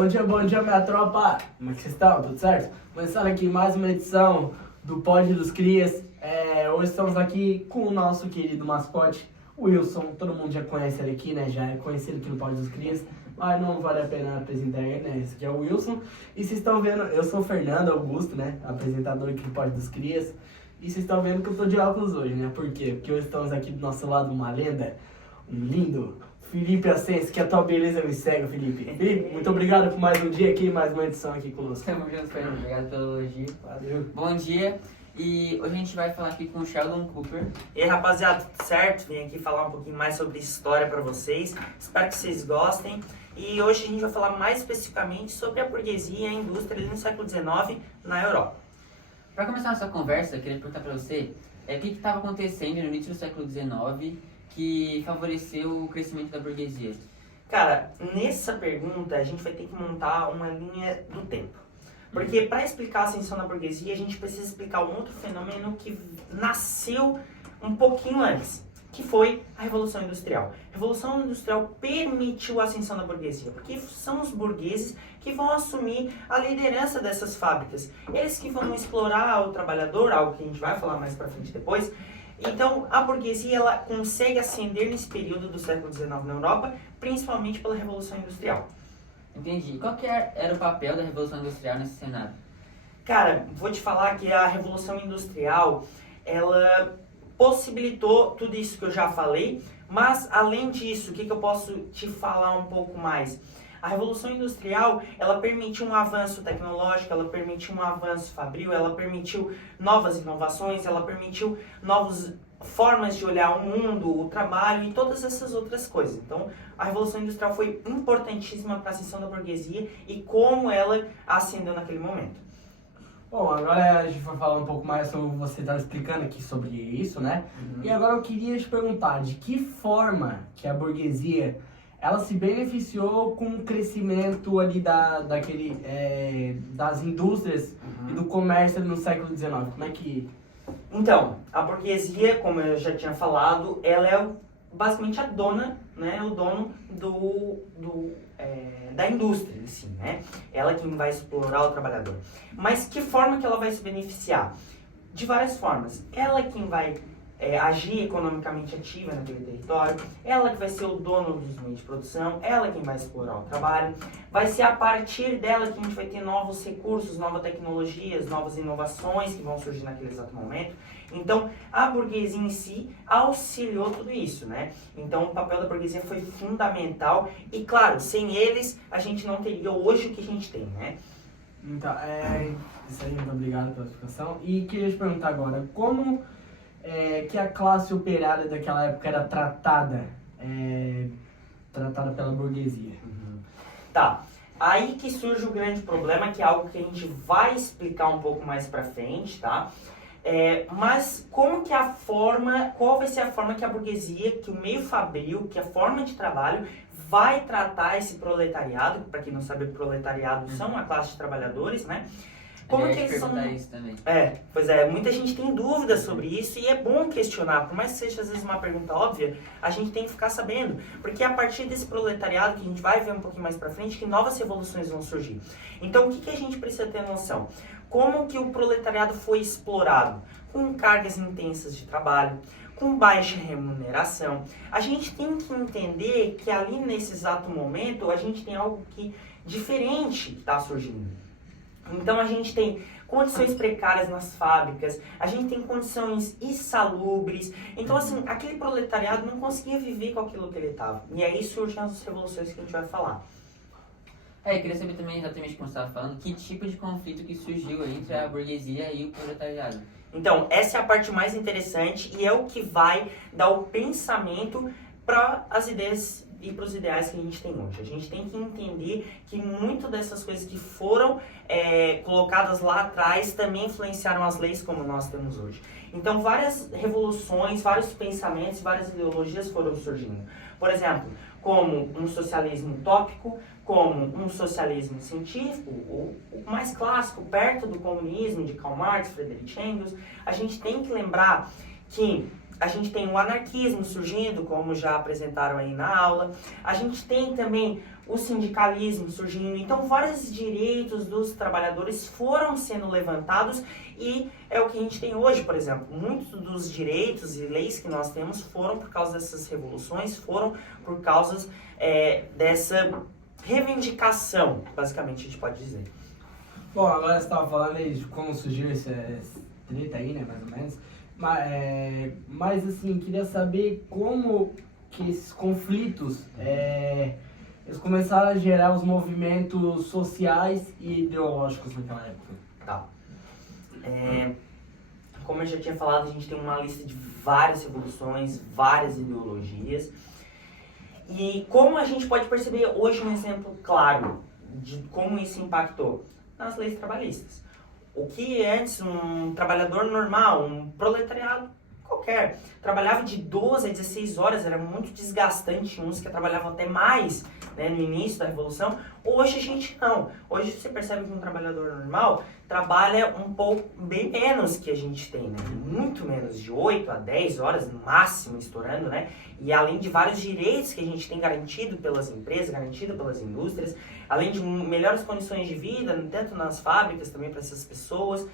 Bom dia, minha tropa! Como é que vocês estão? Tudo certo? Começando aqui mais uma edição do Pod dos Crias. Hoje estamos aqui com o nosso querido mascote, Wilson. Todo mundo já conhece ele aqui, né? Já é conhecido aqui no Pod dos Crias. Mas não vale a pena apresentar ele, né? Esse aqui é o Wilson. E vocês estão vendo, eu sou o Fernando Augusto, né? Apresentador aqui do Pod dos Crias. E vocês estão vendo que eu tô de óculos hoje, né? Por quê? Porque hoje estamos aqui do nosso lado uma lenda, um lindo Felipe Ascenso, que a tua beleza me cega, Felipe. Felipe, muito obrigado por mais um dia aqui, mais uma edição aqui conosco. Tamo junto, Fernando. Obrigado pelo elogio. Valeu. Bom dia. E hoje a gente vai falar aqui com o Sheldon Cooper. E aí, rapaziada, tudo certo? Vim aqui falar um pouquinho mais sobre história pra vocês. Espero que vocês gostem. E hoje a gente vai falar mais especificamente sobre a burguesia e a indústria ali no século XIX na Europa. Para começar nossa conversa, eu queria perguntar para você o que estava acontecendo no início do século XIX que favoreceu o crescimento da burguesia. Cara, nessa pergunta a gente vai ter que montar uma linha do tempo. Porque para explicar a ascensão da burguesia, a gente precisa explicar um outro fenômeno que nasceu um pouquinho antes, que foi a Revolução Industrial. A Revolução Industrial permitiu a ascensão da burguesia, porque são os burgueses que vão assumir a liderança dessas fábricas. Eles que vão explorar o trabalhador, algo que a gente vai falar mais para frente depois. Então, a burguesia ela consegue ascender nesse período do século XIX na Europa, principalmente pela Revolução Industrial. Entendi. Qual que era o papel da Revolução Industrial nesse cenário? Cara, vou te falar que a Revolução Industrial, ela possibilitou tudo isso que eu já falei, mas além disso, o que eu posso te falar um pouco mais? A Revolução Industrial, ela permitiu um avanço tecnológico, ela permitiu um avanço fabril, ela permitiu novas inovações, ela permitiu novas formas de olhar o mundo, o trabalho e todas essas outras coisas. Então, a Revolução Industrial foi importantíssima para a ascensão da burguesia e como ela ascendeu naquele momento. Bom, agora a gente vai falar um pouco mais sobre o que você está explicando aqui sobre isso, né? E agora eu queria te perguntar, de que forma que a burguesia ela se beneficiou com o crescimento ali das indústrias e do comércio no século XIX? Como é que... Então, a burguesia, como eu já tinha falado, ela é basicamente a dona, né, o dono da indústria, assim, né? Ela quem vai explorar o trabalhador. Mas que forma que ela vai se beneficiar? De várias formas. Ela quem vai agir economicamente ativa naquele território, ela que vai ser o dono dos meios de produção, ela quem vai explorar o trabalho, vai ser a partir dela que a gente vai ter novos recursos, novas tecnologias, novas inovações que vão surgir naquele exato momento. Então, a burguesia em si auxiliou tudo isso, né? Então, o papel da burguesia foi fundamental e, claro, sem eles, a gente não teria hoje o que a gente tem, né? Então, isso aí, muito obrigado pela explicação. E queria te perguntar agora, como que a classe operária daquela época era tratada pela burguesia? Tá, aí que surge o grande problema, que é algo que a gente vai explicar um pouco mais pra frente, tá? Mas qual vai ser a forma que a burguesia, que o meio fabril, que a forma de trabalho vai tratar esse proletariado? Para quem não sabe, o proletariado são a classe de trabalhadores, né? Como que eles são... isso também. Pois é, muita gente tem dúvidas sobre isso e é bom questionar, por mais que seja às vezes uma pergunta óbvia, a gente tem que ficar sabendo, porque é a partir desse proletariado que a gente vai ver um pouquinho mais pra frente que novas revoluções vão surgir. Então o que a gente precisa ter noção? Como que o proletariado foi explorado? Com cargas intensas de trabalho, com baixa remuneração. A gente tem que entender que ali nesse exato momento a gente tem algo diferente que está surgindo. Então a gente tem condições precárias nas fábricas, a gente tem condições insalubres. Então assim, aquele proletariado não conseguia viver com aquilo que ele estava. E aí surgem as revoluções que a gente vai falar. Eu queria saber também exatamente como você estava falando, que tipo de conflito que surgiu aí entre a burguesia e o proletariado. Então, essa é a parte mais interessante e é o que vai dar o pensamento para as ideias e para os ideais que a gente tem hoje. A gente tem que entender que muito dessas coisas que foram colocadas lá atrás também influenciaram as leis como nós temos hoje. Então, várias revoluções, vários pensamentos, várias ideologias foram surgindo. Por exemplo, como um socialismo utópico, como um socialismo científico, o mais clássico, perto do comunismo, de Karl Marx, Friedrich Engels. A gente tem que lembrar que A gente tem o anarquismo surgindo, como já apresentaram aí na aula. A gente tem também o sindicalismo surgindo. Então, vários direitos dos trabalhadores foram sendo levantados e é o que a gente tem hoje, por exemplo. Muitos dos direitos e leis que nós temos foram por causa dessas revoluções, foram por causa dessa reivindicação, basicamente, a gente pode dizer. Bom, agora você estava falando aí de como surgiu essa treta aí, né, mais ou menos. Mas assim, queria saber como que esses conflitos eles começaram a gerar os movimentos sociais e ideológicos naquela época. Tá. Como eu já tinha falado, a gente tem uma lista de várias revoluções, várias ideologias. E como a gente pode perceber hoje um exemplo claro de como isso impactou? Nas leis trabalhistas. O que antes um trabalhador normal, um proletariado qualquer, trabalhava de 12 a 16 horas, era muito desgastante, uns que trabalhavam até mais, né, no início da Revolução. Hoje a gente não. Hoje você percebe que um trabalhador normal trabalha um pouco, bem menos que a gente tem, né? Muito menos, de 8 a 10 horas no máximo, estourando, né? E além de vários direitos que a gente tem garantido pelas empresas, garantido pelas indústrias, além de melhores condições de vida, tanto nas fábricas também para essas pessoas,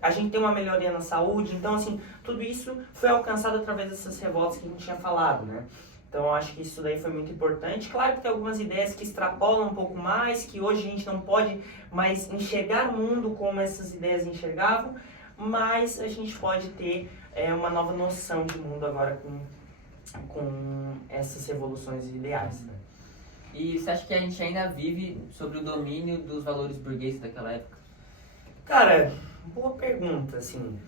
a gente tem uma melhoria na saúde. Então, assim, tudo isso foi alcançado através dessas revoltas que a gente tinha falado, né? Então, eu acho que isso daí foi muito importante. Claro que tem algumas ideias que extrapolam um pouco mais, que hoje a gente não pode mais enxergar o mundo como essas ideias enxergavam, mas a gente pode ter uma nova noção de mundo agora com essas revoluções ideais, né? E você acha que a gente ainda vive sobre o domínio dos valores burgueses daquela época? Cara, boa pergunta, assim.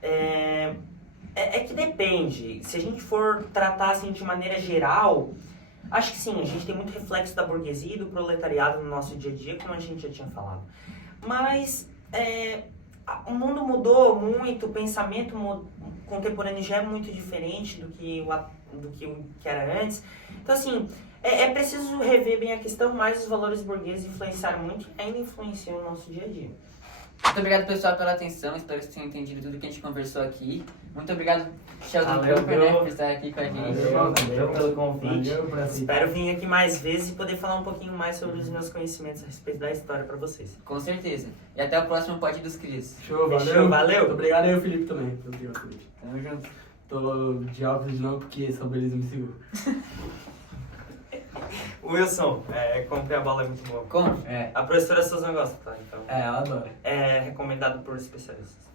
É que depende. Se a gente for tratar assim de maneira geral, acho que sim, a gente tem muito reflexo da burguesia e do proletariado no nosso dia a dia, como a gente já tinha falado. Mas o mundo mudou muito, o pensamento contemporâneo já é muito diferente do que era antes. Então, assim, é preciso rever bem a questão, mas os valores burgueses influenciaram muito e ainda influenciam o nosso dia a dia. Muito obrigado, pessoal, pela atenção. Espero que vocês tenham entendido tudo que a gente conversou aqui. Muito obrigado, Sheldon Cooper, né, por estar aqui com a gente. Valeu pelo convite. Valeu, Espero vir aqui mais vezes e poder falar um pouquinho mais sobre os meus conhecimentos a respeito da história para vocês. Com certeza. E até o próximo Pod dos Crias. Show, Fechou, valeu. Muito obrigado aí, o Felipe também. Muito obrigado, Felipe. Tamo junto. Tô de óculos de novo porque só beleza me segura. Wilson, comprei a bola, é muito boa. Como? A professora Souza gosta, tá? Então, Ela adora. é recomendado por especialistas.